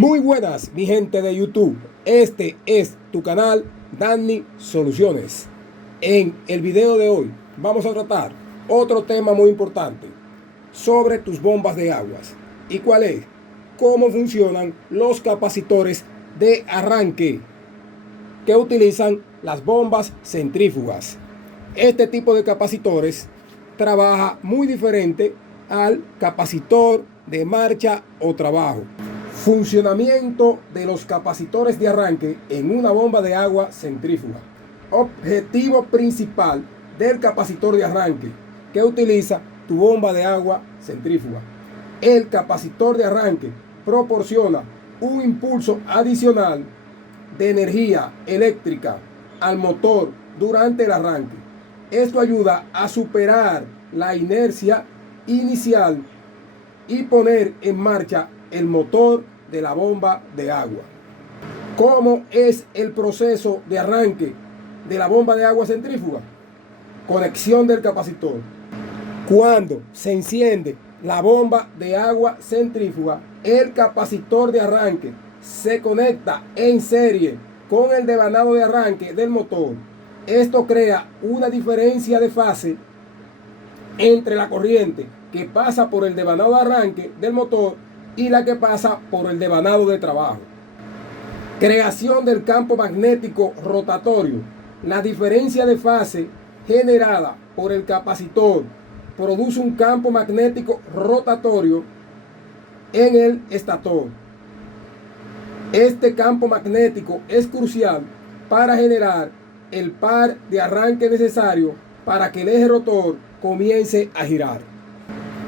Muy buenas, mi gente de YouTube. Este es tu canal Danny Soluciones. En el video de hoy vamos a tratar otro tema muy importante sobre tus bombas de aguas. ¿Y cuál es? Cómo funcionan los capacitores de arranque que utilizan las bombas centrífugas. Este tipo de capacitores trabaja muy diferente al capacitor de marcha o trabajo. Funcionamiento de los capacitores de arranque en una bomba de agua centrífuga. Objetivo principal del capacitor de arranque que utiliza tu bomba de agua centrífuga. El capacitor de arranque proporciona un impulso adicional de energía eléctrica al motor durante el arranque. Esto ayuda a superar la inercia inicial y poner en marcha el motor de la bomba de agua. ¿Cómo es el proceso de arranque de la bomba de agua centrífuga? Conexión del capacitor. Cuando se enciende la bomba de agua centrífuga, el capacitor de arranque se conecta en serie con el devanado de arranque del motor. Esto crea una diferencia de fase entre la corriente que pasa por el devanado de arranque del motor y la que pasa por el devanado de trabajo. Creación del campo magnético rotatorio. La diferencia de fase generada por el capacitor produce un campo magnético rotatorio en el estator. Este campo magnético es crucial para generar el par de arranque necesario para que el eje rotor comience a girar.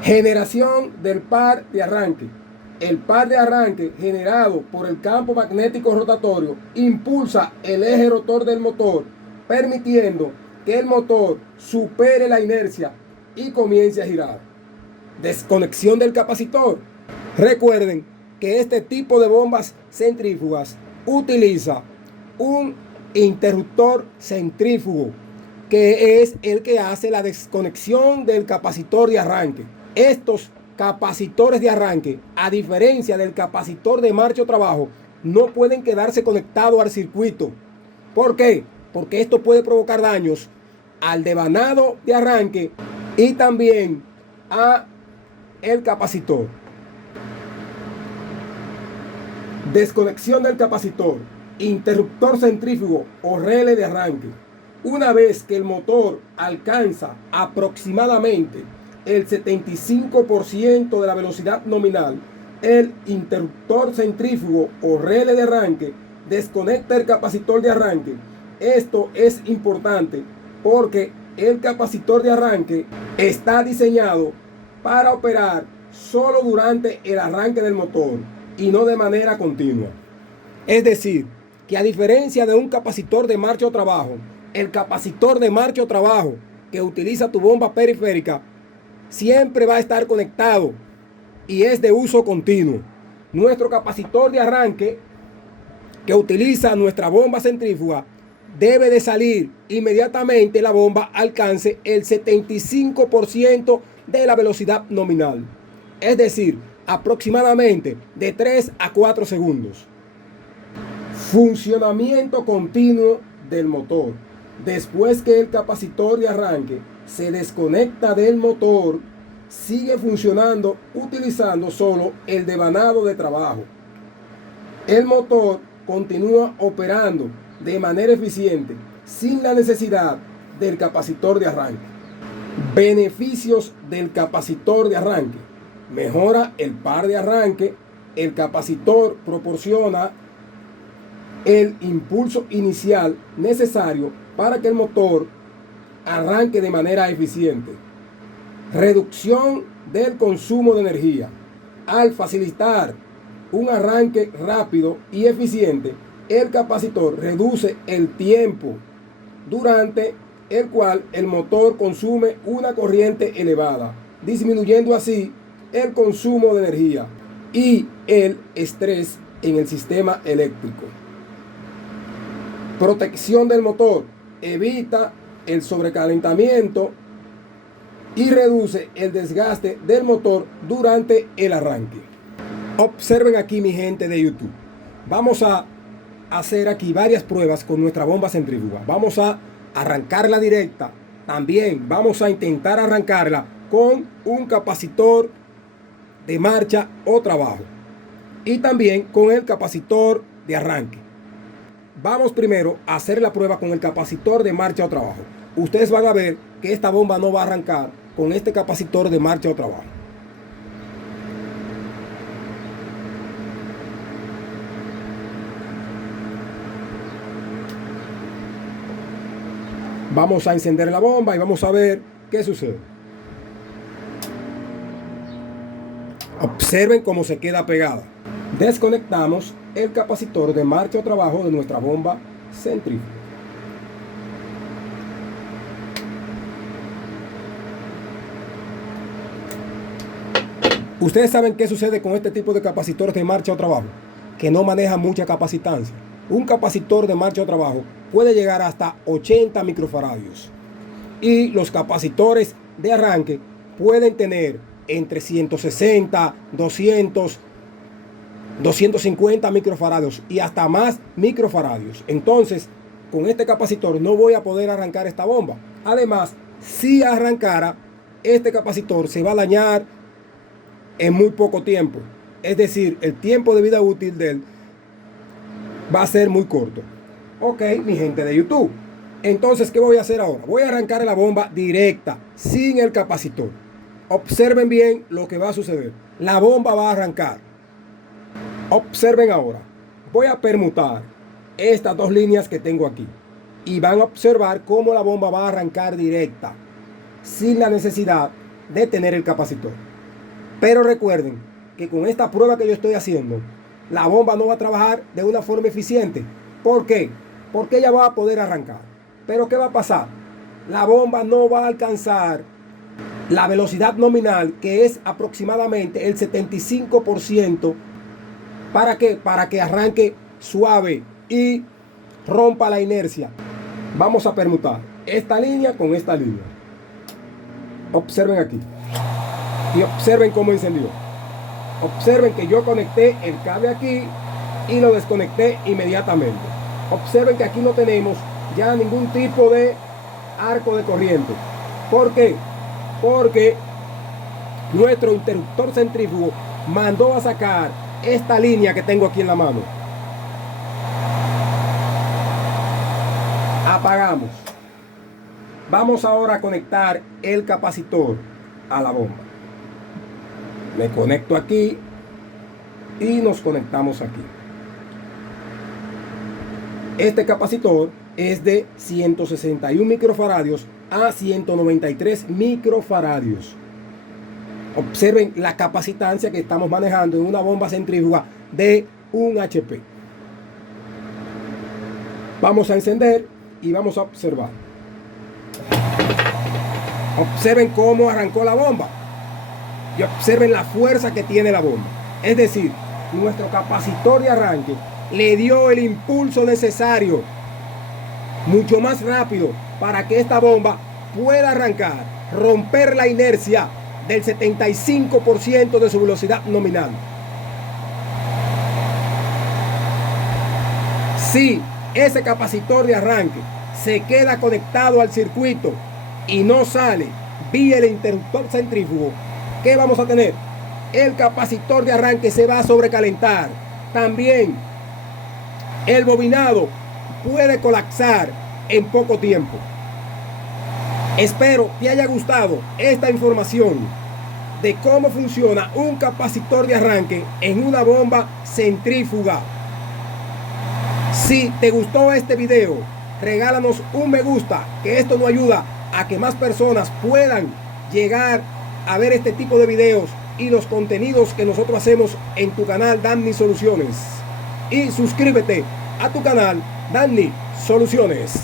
Generación del par de arranque. El par de arranque generado por el campo magnético rotatorio impulsa el eje rotor del motor, permitiendo que el motor supere la inercia y comience a girar. Desconexión del capacitor. Recuerden que este tipo de bombas centrífugas utiliza un interruptor centrífugo, que es el que hace la desconexión del capacitor de arranque. Estos capacitores de arranque, a diferencia del capacitor de marcha o trabajo, no pueden quedarse conectados al circuito. ¿Por qué? Porque esto puede provocar daños al devanado de arranque y también a el capacitor. Desconexión del capacitor, interruptor centrífugo o relé de arranque. Una vez que el motor alcanza aproximadamente el 75% de la velocidad nominal, el interruptor centrífugo o relé de arranque desconecta el capacitor de arranque. Esto es importante porque el capacitor de arranque está diseñado para operar solo durante el arranque del motor y no de manera continua. Es decir, que a diferencia de un capacitor de marcha o trabajo, el capacitor de marcha o trabajo que utiliza tu bomba periférica siempre va a estar conectado y es de uso continuo. Nuestro capacitor de arranque que utiliza nuestra bomba centrífuga debe de salir inmediatamente la bomba alcance el 75% de la velocidad nominal. Es decir, aproximadamente de 3 a 4 segundos. Funcionamiento continuo del motor. Después que el capacitor de arranque se desconecta del motor, sigue funcionando utilizando solo el devanado de trabajo. El motor continúa operando de manera eficiente sin la necesidad del capacitor de arranque. Beneficios del capacitor de arranque. Mejora el par de arranque. El capacitor proporciona el impulso inicial necesario para que el motor arranque de manera eficiente. Reducción del consumo de energía. Al facilitar un arranque rápido y eficiente, el capacitor reduce el tiempo durante el cual el motor consume una corriente elevada, disminuyendo así el consumo de energía y el estrés en el sistema eléctrico. Protección del motor. Evita el sobrecalentamiento y reduce el desgaste del motor durante el arranque. Observen aquí, mi gente de YouTube. Vamos a hacer aquí varias pruebas con nuestra bomba centrífuga. Vamos a arrancarla directa. También vamos a intentar arrancarla con un capacitor de marcha o trabajo. Y también con el capacitor de arranque. Vamos primero a hacer la prueba con el capacitor de marcha o trabajo. Ustedes van a ver que esta bomba no va a arrancar con este capacitor de marcha o trabajo. Vamos a encender la bomba y vamos a ver qué sucede. Observen cómo se queda pegada. Desconectamos el capacitor de marcha o trabajo de nuestra bomba centrífuga. Ustedes saben qué sucede con este tipo de capacitores de marcha o trabajo, que no maneja mucha capacitancia. Un capacitor de marcha o trabajo puede llegar hasta 80 microfaradios. Y los capacitores de arranque pueden tener entre 160, 200, 250 microfaradios y hasta más microfaradios. Entonces, con este capacitor no voy a poder arrancar esta bomba. Además, si arrancara, este capacitor se va a dañar en muy poco tiempo. Es decir, el tiempo de vida útil de él va a ser muy corto. Ok, mi gente de YouTube. Entonces, ¿qué voy a hacer ahora? Voy a arrancar la bomba directa, sin el capacitor. Observen bien lo que va a suceder. La bomba va a arrancar. Observen ahora. Voy a permutar estas dos líneas que tengo aquí. Y van a observar cómo la bomba va a arrancar directa, sin la necesidad de tener el capacitor. Pero recuerden que con esta prueba que yo estoy haciendo, la bomba no va a trabajar de una forma eficiente. ¿Por qué? Porque ella va a poder arrancar. Pero ¿qué va a pasar? La bomba no va a alcanzar la velocidad nominal, que es aproximadamente el 75%. ¿Para qué? Para que arranque suave y rompa la inercia. Vamos a permutar esta línea con esta línea. Observen aquí. Y observen cómo encendió. Observen que yo conecté el cable aquí y lo desconecté inmediatamente. Observen que aquí no tenemos ya ningún tipo de arco de corriente. ¿Por qué? Porque nuestro interruptor centrífugo mandó a sacar esta línea que tengo aquí en la mano. Apagamos. Vamos ahora a conectar el capacitor a la bomba. Me conecto aquí y nos conectamos aquí. Este capacitor es de 161 microfaradios a 193 microfaradios. Observen la capacitancia que estamos manejando en una bomba centrífuga de 1 HP. Vamos a encender y vamos a observar. Observen cómo arrancó la bomba. Y observen la fuerza que tiene la bomba. Es decir, nuestro capacitor de arranque le dio el impulso necesario, mucho más rápido, para que esta bomba pueda arrancar, romper la inercia del 75% de su velocidad nominal. Si ese capacitor de arranque se queda conectado al circuito y no sale vía el interruptor centrífugo, ¿qué vamos a tener? El capacitor de arranque se va a sobrecalentar. También el bobinado puede colapsar en poco tiempo. Espero te haya gustado esta información de cómo funciona un capacitor de arranque en una bomba centrífuga. Si te gustó este video, regálanos un me gusta, que esto nos ayuda a que más personas puedan llegar a ver este tipo de videos y los contenidos que nosotros hacemos en tu canal Danny Soluciones. Y suscríbete a tu canal Danny Soluciones.